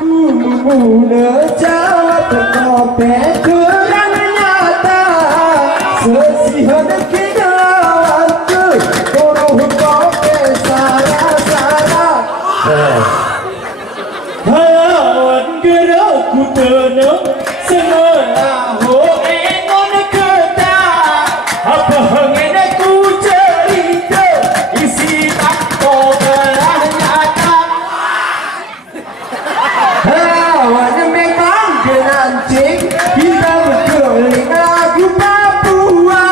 Mula jawab topeng kurang nyata sesihan kena waktu Koroh topeng salah-salah Hawan gerak ku tenang Sengalahu engon ketak Apa hangin aku cerita Isi tak kogelah nyata Hawan memang genancing kita berkeling lagu Papua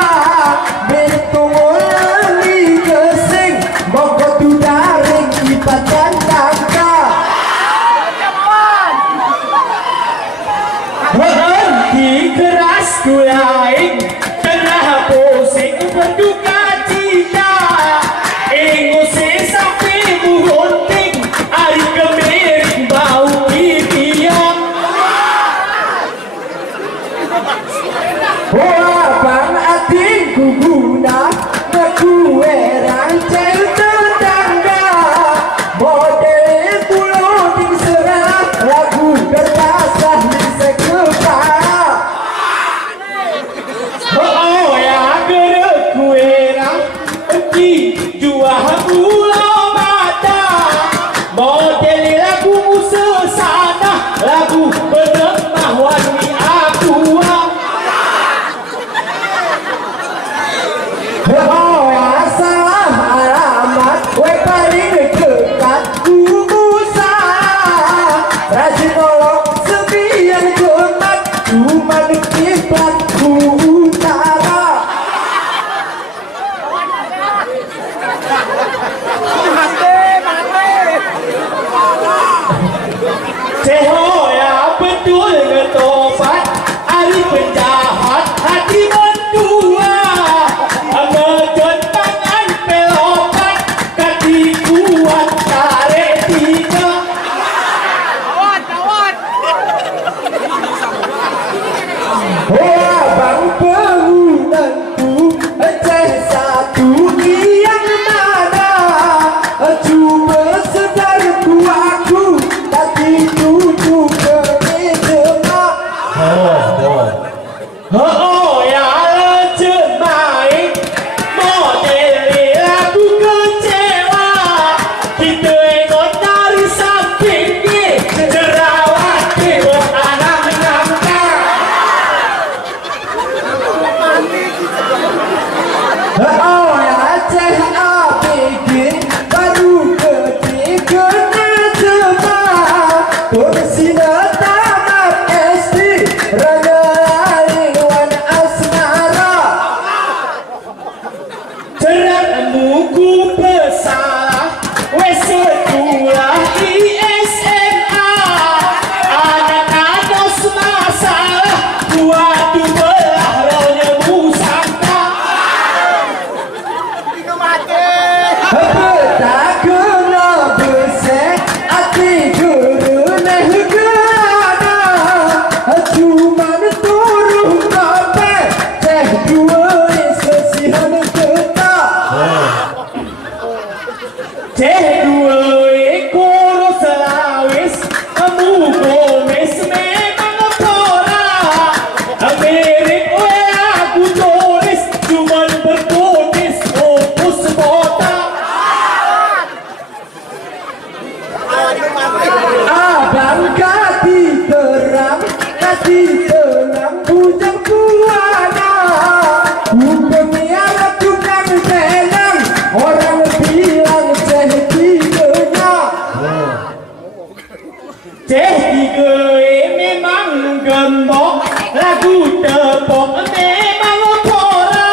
Betong li kesing Mogok tu daring kipas dan tangka Henti keras ku lain Tengah pusing berduka cita Ingusir sampai buhunting Ari kemiring bau pipiang Wabang hatiku guna Ngaku erang cel tetangga Model pulau ting serah Lagu kertasah di sekepala Oh ya gerak ku erang Enti juah pulau mata Model lagu sesana Lagu benemah wani aku Oh ya salah alamat We paling dekat kubu salah Rajin nolong sebiang jemat Cuma di kiblat ku utara Cehoya betul ngetopat Ari penjahat hati mendua Ngejot tangan pelopat Kaki kuat tarik tiga Wabang pengunanku Ceh satu yang mana Cuma sedar aku Tapi tujuh ke meja Oh ya lecet main Model lagu kecewa Kita engkau dari samping Jerawat buat anak nyangka Oh ya ceh bikin Baru ketika najma Tursina tamat SD Raga Wan Asmara Cerat buku pesalah Sekolah di SMA Anak-anak semasalah Waktu belah rohnya musangka Tak kena bersek Hati kerana kerana Cuma turun kapal Ceh dua sesihan ketak Ceh dua ekor selawis Kamu gomes memang pora Mirip aku tulis Cuman berkodis opus botak Abang kati terang Bujang buana Pemiara tukang tenang Orang bilang ceh tiganya Ceh tiga memang gembok Lagu tepok memang pora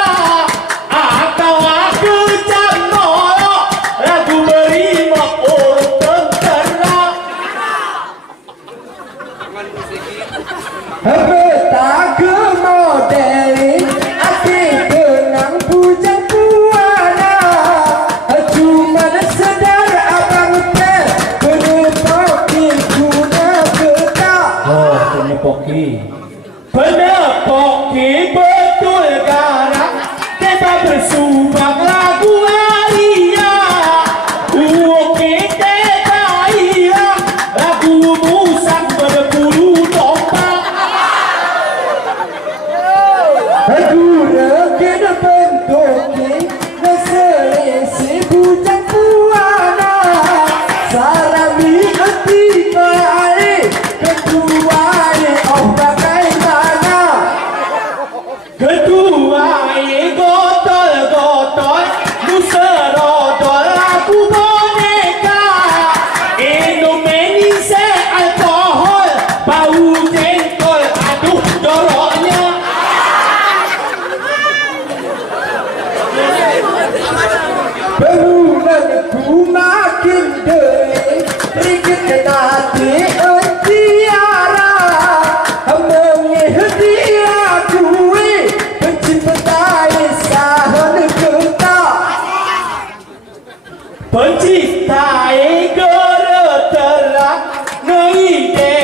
Atau aku jam molok Lagu berimok orang tentera ơi để